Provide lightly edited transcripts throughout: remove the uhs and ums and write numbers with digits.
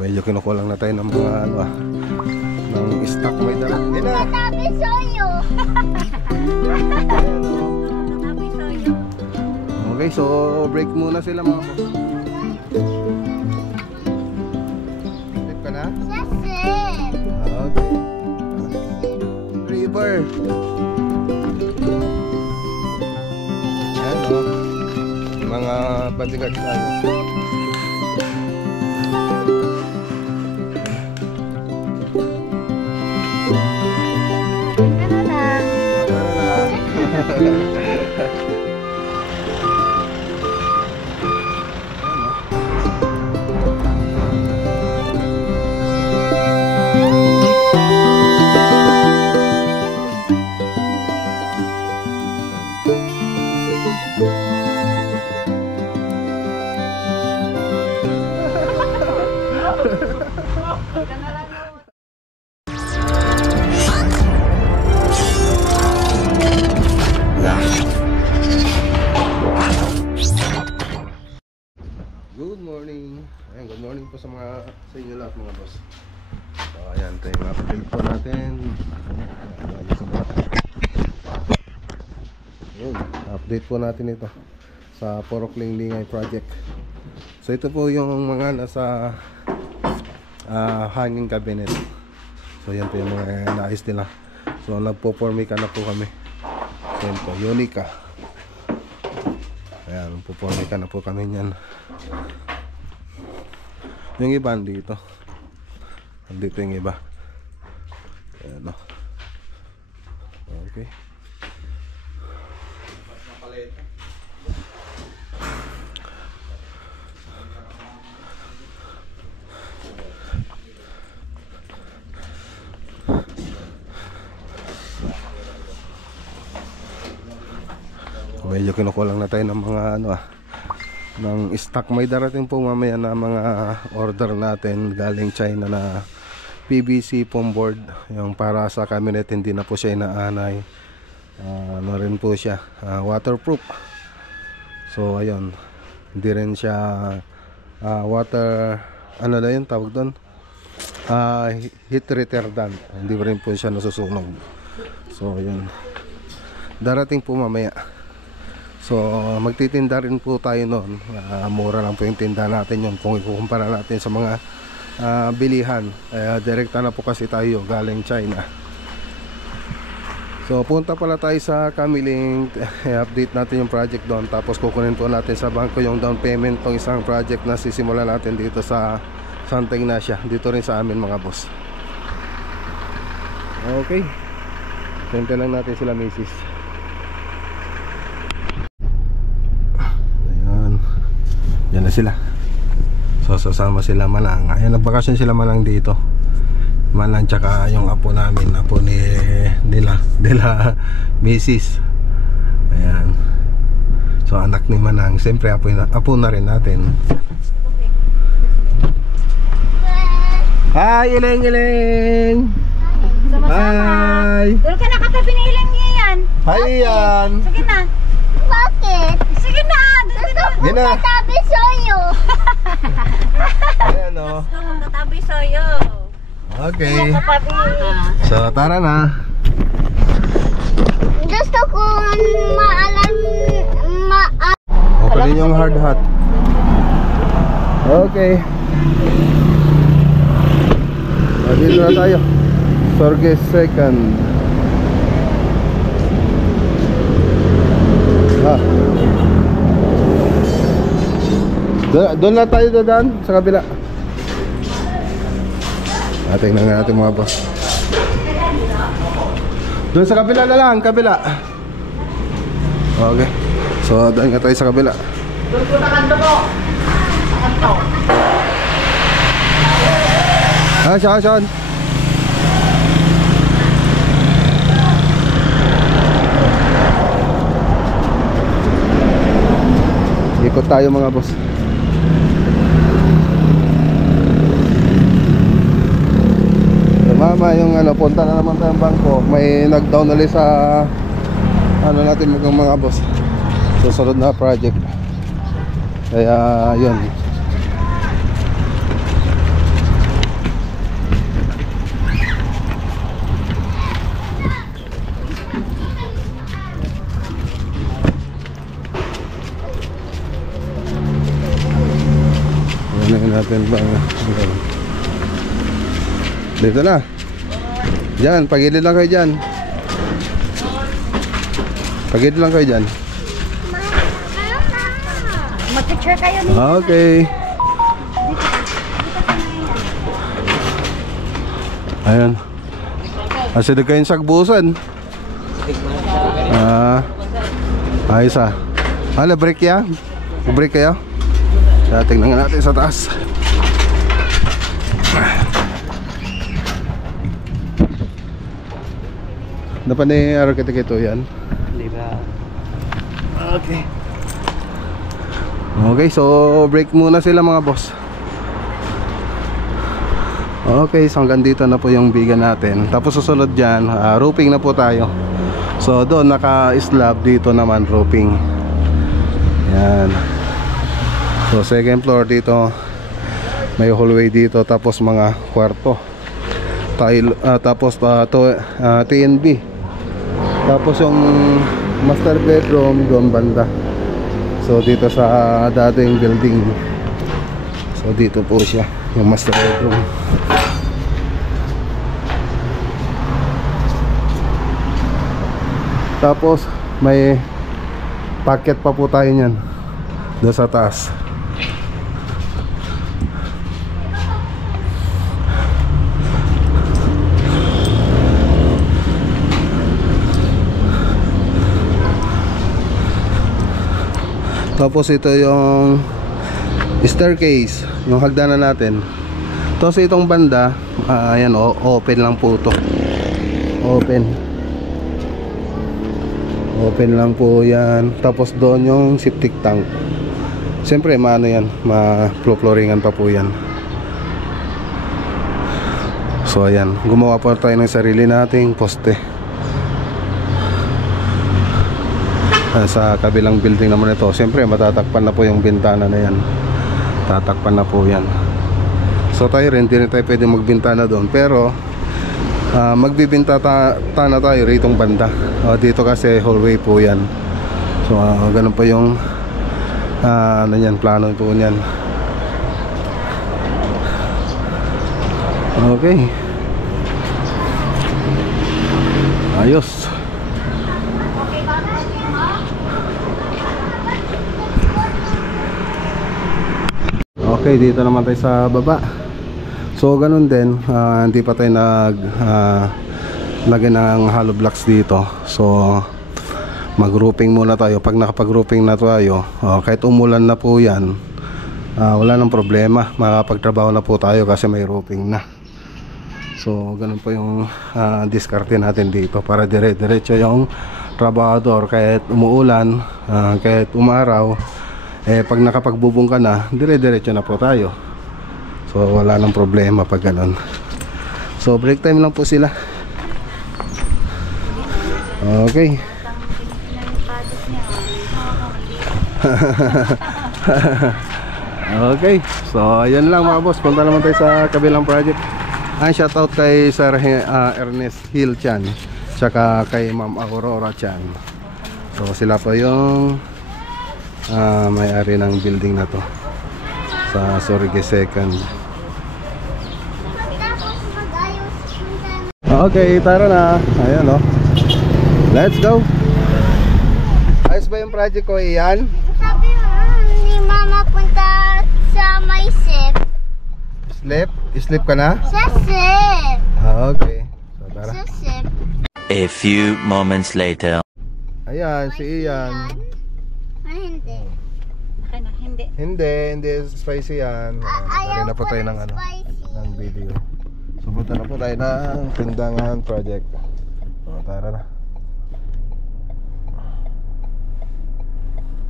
Medyo kinukulang na tayo ng mga ano ng stock may dala. Tatabi soyo. Okay, so break muna sila mga boss. Tip ka na? Sasin. Okay. River. Ayan o. Mga bodyguard tayo. Good morning. Ayan, good morning po sa inyo lahat mga boss. So ayan, ito yung update po natin. Ayan, update po natin ito sa Purok Linglingay project. So ito po yung mga nasa hanging cabinet. So yan po yung mga naayos nila. So nagpo-formica na po kami. So yan po, Unica. Ayan, nagpo-formica na po kami yan. Yung iba dito. Dito yung iba. Ayan o. Okay. Medyo kinukulang na tayo ng mga ano ng stock. May darating po mamaya na mga order natin galing China na PVC foam board, yung para sa cabinet. Hindi na po siya inaanay. Ano rin po siya, waterproof. So ayun, hindi rin siya water, ano na yun tawag doon, heat retardant. Hindi rin po siya nasusunog. So ayun, darating po mamaya. So magtitinda rin po tayo noon. Mura lang po yung tinda natin yun kung ikukumpara natin sa mga bilihan. Direkta na po kasi tayo galing China. So punta pala tayo sa Kamiling. Update natin yung project doon. Tapos kukunin po natin sa bangko yung down payment ng isang project na sisimulan natin dito sa Santa Ignacia. Dito rin sa amin mga boss. Okay, hintayin lang natin sila misis. Yan na sila. So sasama sila Manang. Ayan, nagbakasyon sila Manang dito. Manang tsaka yung apo namin, apo nila misis. Ayan. So anak ni Manang, siyempre apo na rin natin. Hi Ileng, Ileng. Hi. Doon ka nakatabi ni Ileng niya yan. Hi Ian. Sige na. Bakit? Sige na. Gusto mong katabi soyo. Ayan o. Gusto mong katabi soyo. Okay. So tara na. Gusto ko maalam Open yung hard hat. Okay. Dito na tayo. Sorges second. Doon na tayo dadaan sa kabila. Tingnan nga natin mga boss. Doon sa kabila na lang, kabila. Okay. So doon nga tayo sa kabila. doon po nakanto po. Nakanto. Saan? Ikot tayo mga boss. Mama, yung punta na naman tayong bangko. May nag-down ulit sa natin mga boss. Susunod na project. Kaya yun. natin ba? Dito na. Diyan, pagilid lang kayo dyan. Pagilid lang kayo dyan. Mag-picture kayo ni. Okay. Ayan. Asidag kayong sagbusan. Ayos ah. Hala, break ya? Break kayo? Tingnan natin sa taas. Dapat ni arkitek ito yan. Okay. Okay, so break muna sila mga boss. Okay, so hanggang dito na po yung biga natin. Tapos susunod dyan, roofing na po tayo. So doon naka-slab, dito naman roofing. Yan. So second floor dito, may hallway dito, tapos mga kwarto. Tapos TNB. Tapos yung master bedroom doon banda. So dito sa dating building. So dito po siya, yung master bedroom. Tapos may packet pa po tayo niyan doon sa taas. Tapos ito yung staircase, yung hagdanan natin. Tapos itong banda, ayan, open lang po ito. Open lang po yan. Tapos doon yung septic tank. Siyempre maano yan, ma-flooringan pa po yan. So ayan, gumawa po tayo ng sarili nating poste. Sa kabilang building naman ito, siyempre matatakpan na po yung bintana na yan. Tatakpan na po yan. So tayo rin, hindi na tayo pwede magbintana doon. Pero magbibintana tayo ritong banda. Dito kasi hallway po yan. So ganun pa yung ano yan, plano po yan. Okay. Ayos. Okay, dito naman tayo sa baba. So ganun din, hindi pa tayo lagyan ng hollow blocks dito. So mag-roofing muna tayo. Pag nakapag-roofing na tayo, kahit umulan na po yan, wala nang problema, makapagtrabaho na po tayo kasi may roofing na. So ganun po yung diskarte natin dito, para dire-diretso yung trabahador. Kahit umuulan, kahit umaraw, pag nakapagbubong ka na, dire-diretso na po tayo. So wala nang problema pag ganun. So break time lang po sila. Okay. Okay. So ayan lang mga boss. Punta naman tayo sa kabilang project. Shoutout kay Sir Ernest Hill Chan, tsaka kay Ma'am Aurora Chan. So sila po yung may-ari ng building na to sa Surigay Second. Okay, tara na. Ayan o. Let's go. Ayos ba yung project ko, Ian? Sabi mo, ni Mama punta sa may sip. Sleep ka na? Sa sip. Okay. So tara. Sa sip. A few moments later. Ayan, si Ian. Hindi. Hindi spicy yan. Lagyan na po tayo ng ng video. So punta na po tayo ng Pindangan project. So tara na.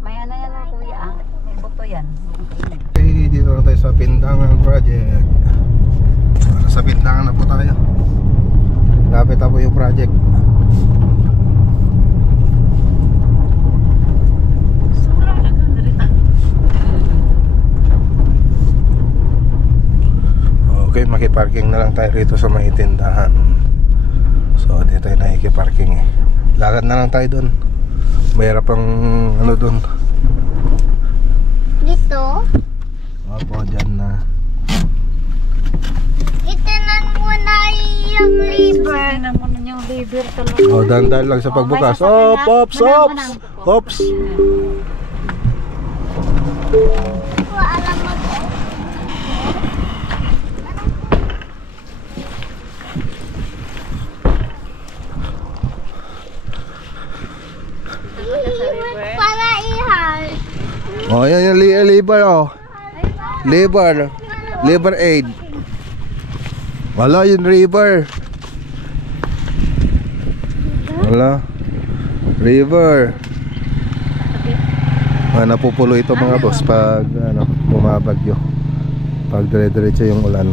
May ano yan ang kuya, may buto yan. Okay, dito na tayo sa Pindangan project. Sa Pindangan na po tayo. Lapit na po yung project. Okay, makiparking na lang tayo rito sa may tindahan. So dito tayo nakikiparking Lakad na lang tayo dun. Mayroon pang ano dun. Dito? Opo, dyan na. Itanan mo na yung liver. Tingnan mo na yung liver talaga. Oh, dahan-dahan lang sa pagbukas. may sasakyan Ops, na. ops, ops! Ops! Alam mo po. Para ihal. Oh, yan yung liver, oh. Liver. Liver aid. Wala yung river. Wala. River. Napupulo ito mga boss pag bumabagyo. Pag dire-diretso yung ulan.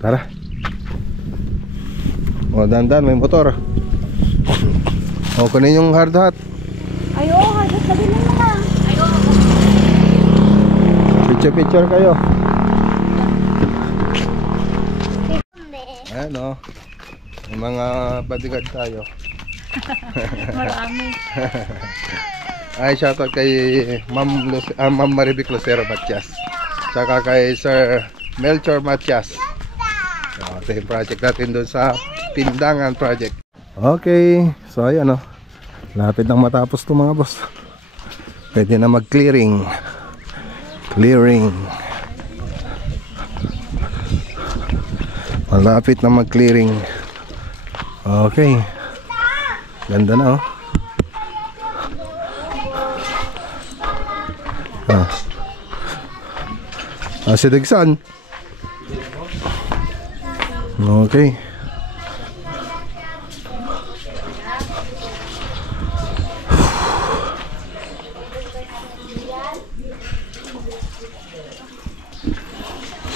Tara. O, dandan, may motor. O, kunin yung hard hat. Ayo, sabi mo na. Ayo. Picture kayo. Ayan o. May mga bodyguard tayo. Marami. Ay, shoutout kay Ma'am Marivic Lucero Matias. Tsaka kay Sir Melchor Matias. Ito yung project natin doon sa Pindangan Project. Okay, so ayan o. Lapit nang matapos ito mga boss. Pwede na mag-clearing. Clearing. Malapit na mag-clearing. Okay. Ganda na oh. Si Degsan. Okay.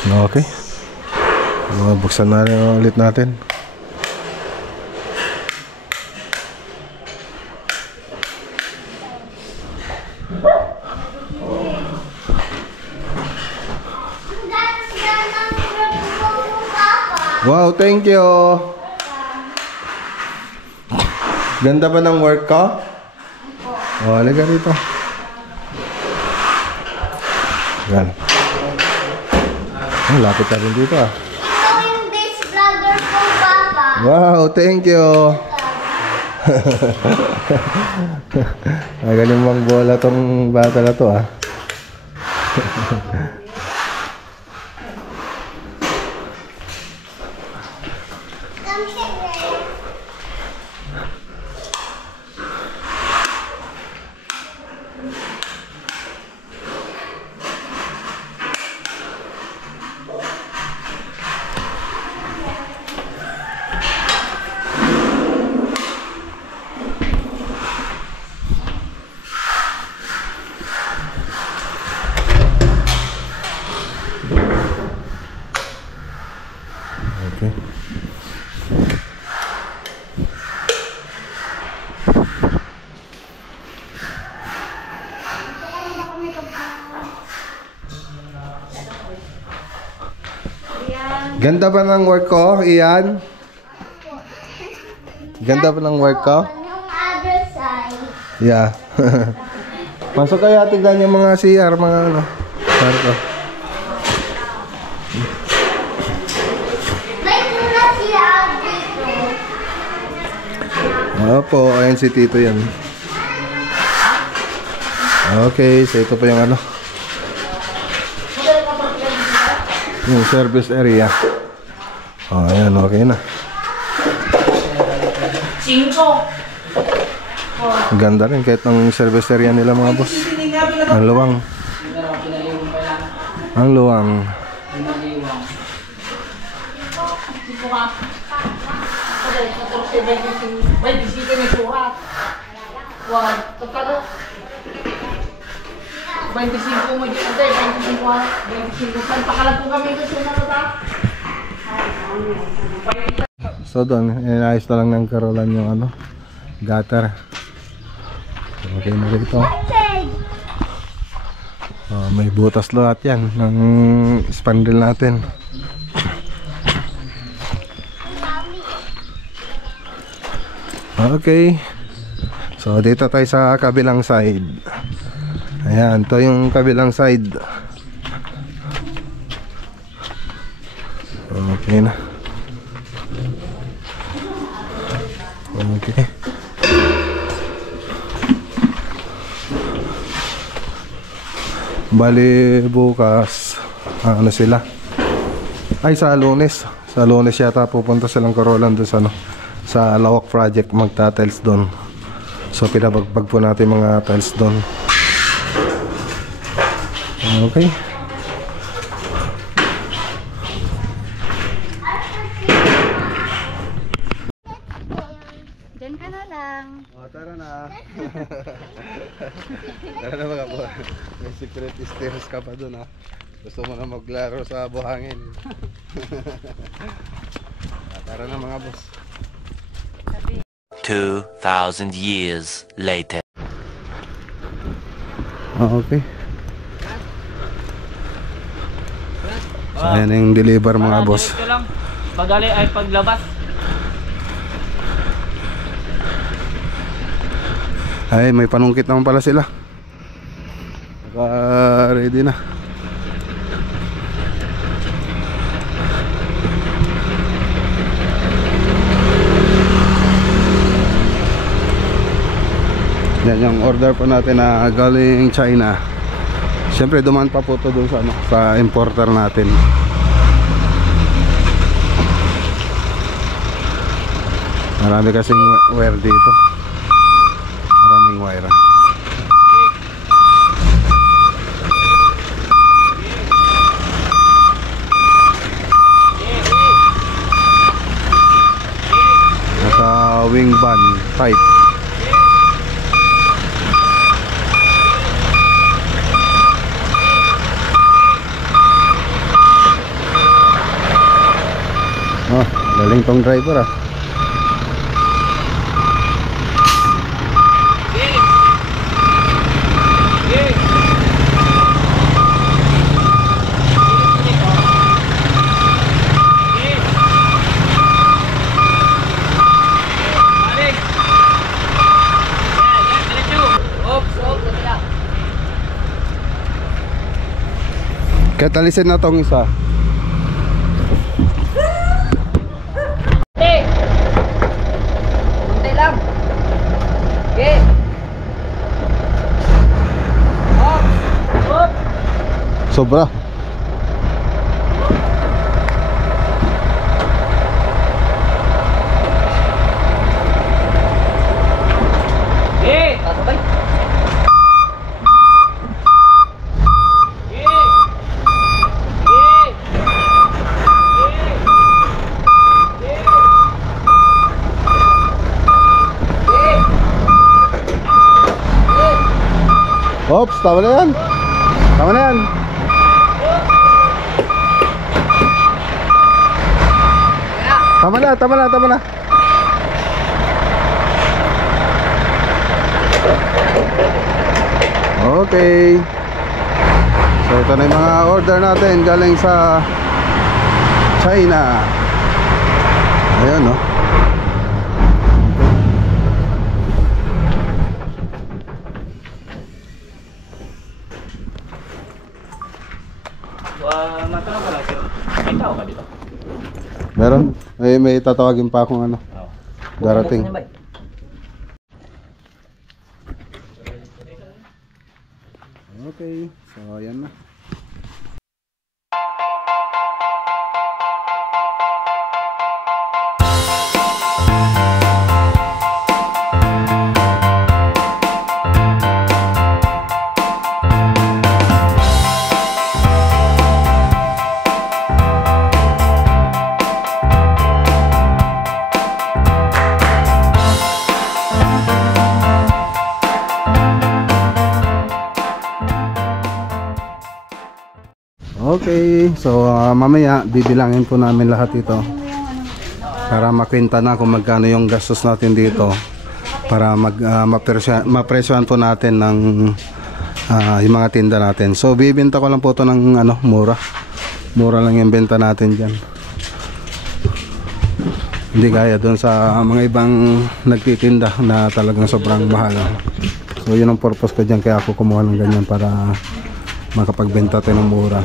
Okay. Buksan na rin ulit natin. Wow, thank you. Ganda ba ng work ko? Oh, halika rito. Yan. Oh, lapit na rin dito ah. Ikaw yung best vlogger ko, Papa. Wow, thank you. Magaling bang bola tong bata na to ah. Okay. Ganda ba ng work ko, Ian? Ganda ba ng work ko? Yung other side. Yeah. Pasok kaya tignan yung mga CR, mga ano. Sarko. May tulad siya dito. Opo, ayan si Tito yan. Okay, so ito pa yung ano. Yung service area. Oh, ayan, okay na. Ganda rin kahit ang service area nila mga boss. Ang luwang. Ang luwang. So doon, inayos na lang ng karolan yung ano, gutter. Okay na rito. May butas lahat yan ng spandrel natin. Okay. So dito tayo sa kabilang side. Ayan, to yung kabilang side. Okay na. Okay. Bali bukas ano sila? Ay sa Lunes. Sa Lunes yata pupunta silang Corolan doon sa ano, sa Lawak Project, magta-tiles doon. So pinabagbag po natin mga tiles doon. Okay. Diyan ka na lang. Tara na. Tara na mga boy. May secret stairs ka pa doon ha. Gusto mo na maglaro sa buhangin. Tara na mga boss. 2,000 years later. Okay. So, ayan yung deliver mga boss. Pagali ay paglabas. Ay, may panungkit naman pala sila. Ready na. Yan yung order po natin na galing China. Siyempre dumaan pa po ito dun sa, ano, sa importer natin. Marami kasing wire dito. Maraming wire. Naka wing van type. Oh, galing tong driver ah. Katalisin na tong isa. Kunti lang. Okay. Hop. Sobra. Okay. Pasabay. Oops, tama na yan. Tama na yan. Tama na, tama na, tama na. Okay. So ito na yung mga order natin galing sa China. Ayan no. Matanong ka lang sir. May tao ka dito? Meron? May tatawagin pa akong ano. Darating. Okay, so ayan na. Okay, so mamaya bibilangin po namin lahat ito para makwenta na kung magkano yung gastos natin dito para mapresyohan po natin ng yung mga tinda natin. So bibenta ko lang po ito ng ano, mura lang yung benta natin dyan. Hindi gaya doon sa mga ibang nagtitinda na talagang sobrang mahal. So yun ang purpose ko dyan, kaya ako kumuha ng ganyan para makapagbenta tayo ng mura.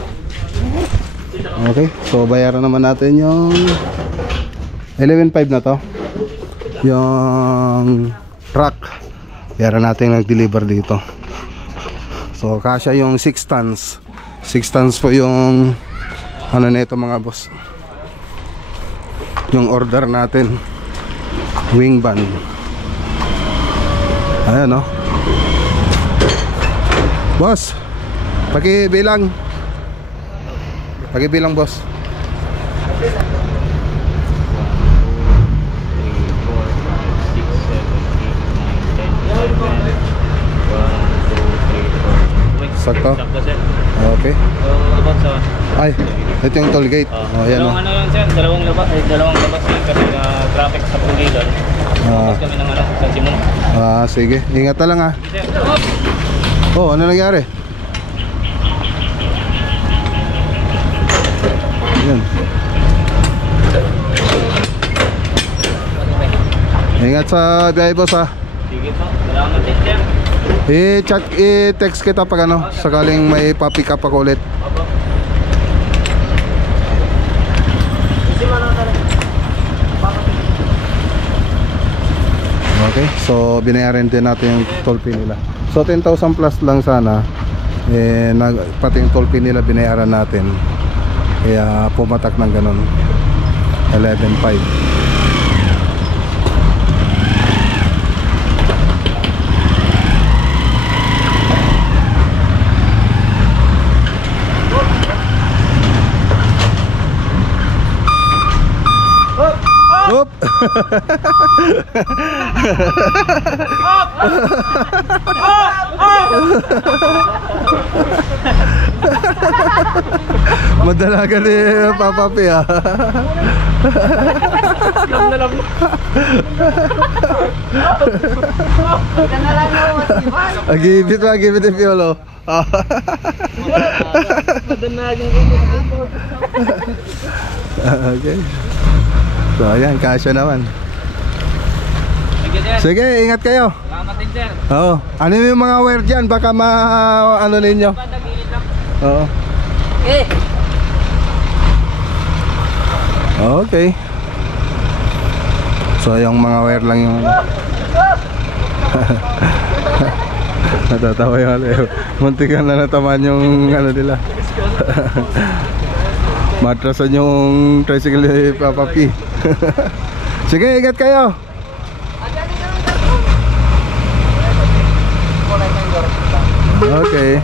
Okay, so bayaran naman natin yung 11.5 na to. Yung truck, bayaran natin nag-deliver dito. So kasya yung 6 tons. 6 tons po yung ano nito mga boss, yung order natin, wing van. Ayan o, boss, pakibilang boss. Sakto? Sakto, sir. Okay. About sa... Ay, ito yung toll gate. Oh, ayan o. Dalawang ano yun, sir. Dalawang labas yun kasi traffic sa Pugilan. Tapos kami ng ano, sa Simon. Sige, ingat na lang ha. Sir. Oh, ano nangyari? Ayan. Ingat sa biyahe boss ha. Sige po. Salamat din, sir. I-text kita pag ano, sakaling may pa-pick up ako ulit. Okay, so binayaran din natin yung toll fee nila. So 10,000 plus lang sana. Pati yung toll fee nila binayaran natin. Kaya pumatak ng ganun. 11.5. Hop! Madalaga ni Papa P ah. Agibit ni Piolo. Okay. So ayan, kasya naman. Sige, ingat kayo. Salamat din, sir. Oo. Ano yung mga wire dyan? Baka ano ninyo. Oo. Okay. So yung mga wire lang yung natatawa yung ano. Muntikan na natamaan yung ano nila. Matrasan yung tricycle ni Papa P. Sige, ingat kayo. Okay.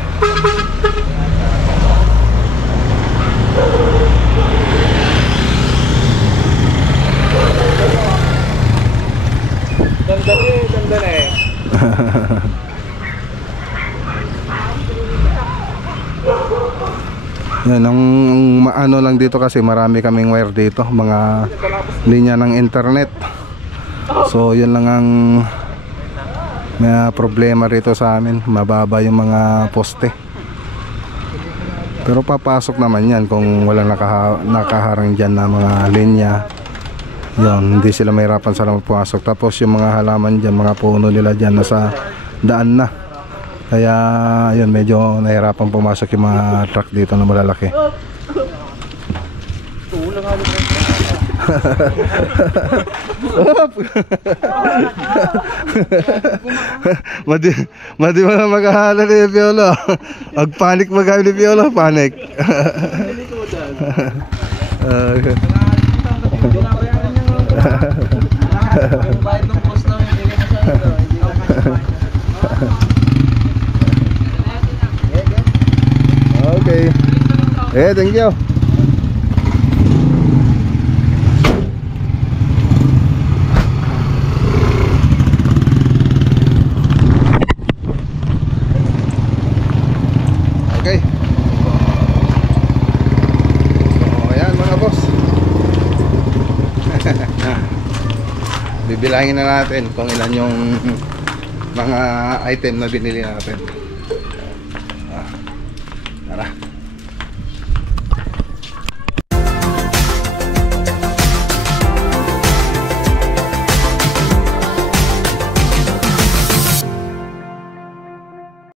Ganda na eh. Yan, ang ano lang dito kasi marami kaming wire dito, mga linya ng internet. So yun lang ang may problema rito sa amin, mababa yung mga poste. Pero papasok naman yan kung walang nakaharang dyan na mga linya. Yun, hindi sila mahirapan sa pumasok. Tapos yung mga halaman dyan, mga puno nila dyan nasa daan na. Kaya yun, medyo nahirapan pumasok yung mga truck dito na malalaki. Madi mo na maghahala ni Piolo. Pag-panic maghahala ni Piolo, panic. Okay. Thank you. Okay. So, ayan mga boss. Bibilangin na natin kung ilan yung mga item na binili natin.